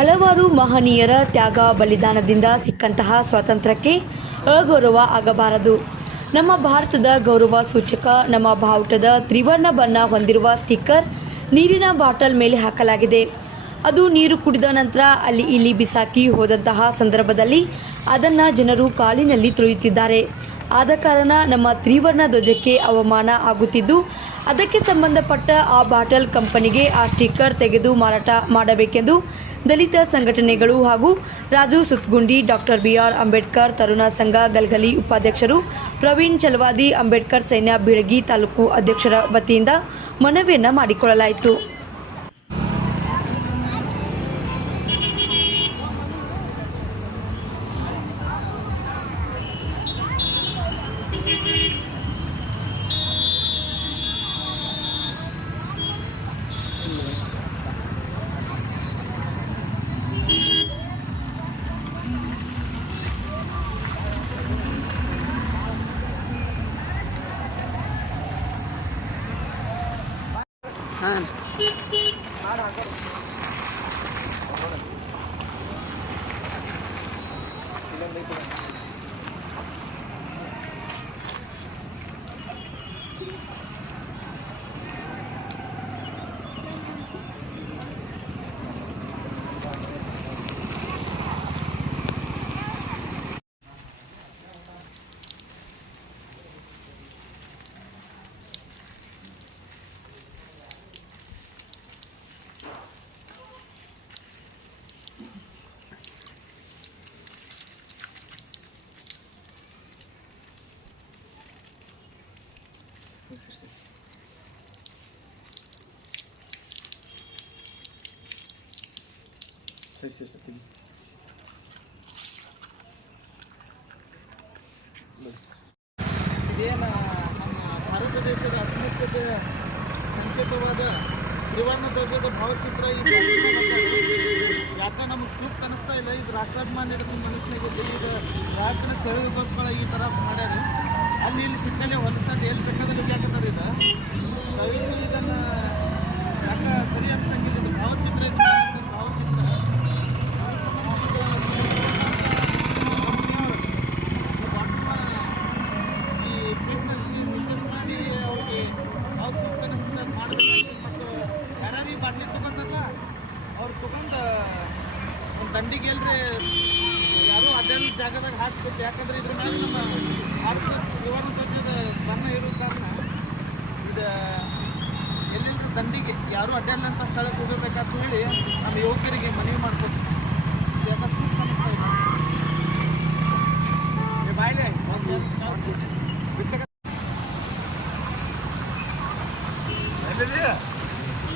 ಹಲವಾರು ಮಹನೀಯರ ತ್ಯಾಗ ಬಲಿದಾನದಿಂದ ಸಿಕ್ಕಂತಹ ಸ್ವಾತಂತ್ರ್ಯಕ್ಕೆ ಅಗೌರವ ಆಗಬಾರದು. ನಮ್ಮ ಭಾರತದ ಗೌರವ ಸೂಚಕ ನಮ್ಮ ಬಾವುಟದ ತ್ರಿವರ್ಣ ಬಣ್ಣ ಹೊಂದಿರುವ ಸ್ಟಿಕ್ಕರ್ ನೀರಿನ ಬಾಟಲ್ ಮೇಲೆ ಹಾಕಲಾಗಿದೆ. ಅದು ನೀರು ಕುಡಿದ ನಂತರ ಅಲ್ಲಿ ಇಲ್ಲಿ ಬಿಸಾಕಿ ಹೋದಂತಹ ಸಂದರ್ಭದಲ್ಲಿ ಅದನ್ನು ಜನರು ಕಾಲಿನಲ್ಲಿ ತುಳಿಯುತ್ತಿದ್ದಾರೆ. ಆದ ಕಾರಣ ನಮ್ಮ ತ್ರಿವರ್ಣ ಧ್ವಜಕ್ಕೆ ಅವಮಾನ ಆಗುತ್ತಿದ್ದು, ಅದಕ್ಕೆ ಸಂಬಂಧಪಟ್ಟ ಆ ಬಾಟಲ್ ಕಂಪನಿಗೆ ಆ ಸ್ಟಿಕ್ಕರ್ ತೆಗೆದು ಮಾರಾಟ ಮಾಡಬೇಕೆಂದು ದಲಿತ ಸಂಘಟನೆಗಳು ಹಾಗೂ ರಾಜು ಸುತ್ಗುಂಡಿ, ಡಾಕ್ಟರ್ BR ಅಂಬೇಡ್ಕರ್ ತರುಣ ಸಂಘ ಗಲ್ಗಲಿ ಉಪಾಧ್ಯಕ್ಷರು, ಪ್ರವೀಣ್ ಚಲವಾದಿ, ಅಂಬೇಡ್ಕರ್ ಸೈನ್ಯ ಬೀಳಗಿ ತಾಲೂಕು ಅಧ್ಯಕ್ಷರ ವತಿಯಿಂದ ಮನವಿಯನ್ನು ಮಾಡಿಕೊಳ್ಳಲಾಯಿತು. ಸರಿ ಇದೇನು ನಮ್ಮ ಭಾರತ ದೇಶದ ಅಸ್ಮಿತೆಯ ಸಂಕೇತವಾದ ತ್ರಿವರ್ಣ ಧ್ವಜದ ಭಾವಚಿತ್ರ ಯಾಕೆ ನಮಗೆ ಸೂಕ್ತ ಅನ್ನಿಸ್ತಾ ಇಲ್ಲ. ಇದು ರಾಷ್ಟ್ರಾಭಿಮಾನ ಇರುತ್ತೆ ಮನುಷ್ಯನಿಗೆ. ಇದು ರಾಜ್ಯದ ಸ್ಥಳಗೋಸ್ಕರ ಈ ಥರ ಮಾಡ್ಯಾರ. ಅಲ್ಲಿ ಇಲ್ಲಿ ಸಿಕ್ಕಲ್ಲೇ ಹೊಲಸಾಗಿ ಎಲ್ಲಿ ಬೇಕಾದ್ರೆ ಯಾಕಂದ್ರೆ ಇದು ಇದನ್ನು ಯಾಕೆ ಸರಿ ಅನ್ಸಂಗಿಲ್ಲ. ಇದು ಭಾವಚಿತ್ರ ಇದು ಭಾವಚಿತ್ರ ಈ ಪ್ರಿಂಟ್ ನಿಷೇಧ ಮಾಡಿ ಅವ್ರಿಗೆ ಯಾವ ಸೂಕ್ತ ಅನಿಸ್ತದೆ ಮಾಡಬೇಕಾಗಿ. ಮತ್ತು ಯಾರು ಬಾಟ್ಲಿ ತೊಗೊಂಡಲ್ಲ ಅವ್ರು ತೊಗೊಂಡು ಒಂದು ದಂಡಿಗೆ ಎಲ್ರಿ ಯಾರೂ ಅಡ್ಡಾಡ ಜಾಗದಾಗ ಹಾಕ್ಬೇಕು. ಯಾಕಂದ್ರೆ ಇದ್ರ ಮೇಲೆ ನಮ್ಮ ಭಾರತದ ತ್ರಿವರ್ಣ ಧ್ವಜದ ಬಣ್ಣ ಇರೋ ಕಾರಣ ಇದು ಎಲ್ಲಿಂದ ದಂಡಿಗೆ ಯಾರೂ ಅಡ್ಡಾಡಲಂಥ ಸ್ಥಳಕ್ಕೆ ಹೋಗಬೇಕಂತ ಹೇಳಿ ನಮ್ಮ ಯುವಕರಿಗೆ ಮನವಿ ಮಾಡ್ಕೊಡ್ತೀವಿ. ಯಾಕಂದ್ರೆ ಸೂಕ್ತ ಅನಿಸ್ತಾ ಇದೆ. ಬಾಯ್ಲೆ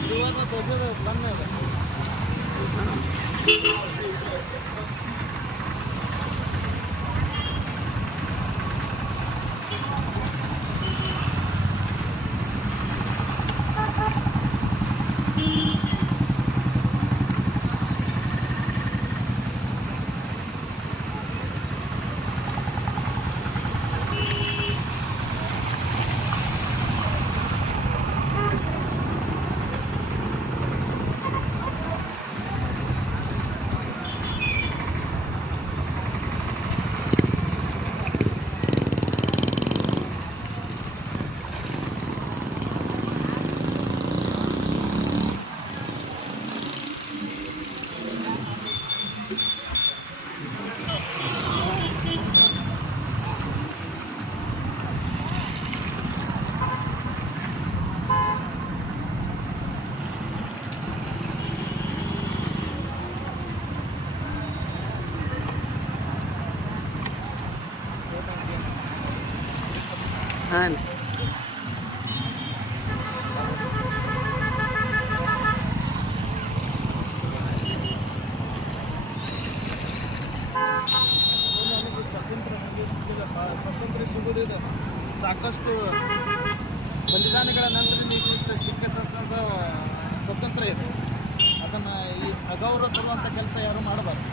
ತ್ರಿವರ್ಣ ಧ್ವಜದ ಬಣ್ಣ ಇದೆ. ಹಾಂ ಸ್ವಾತಂತ್ರ್ಯ ಸಿಗುವುದಿದೆ. ಸಾಕಷ್ಟು ಬಲಿದಾನಗಳ ನಂತರ ಸಿಕ್ಕಂಥ ಸ್ವತಂತ್ರ ಇದೆ. ಅದನ್ನು ಈ ಅಗೌರವ ತರುವಂಥ ಕೆಲಸ ಯಾರು ಮಾಡಬಾರ್ದು.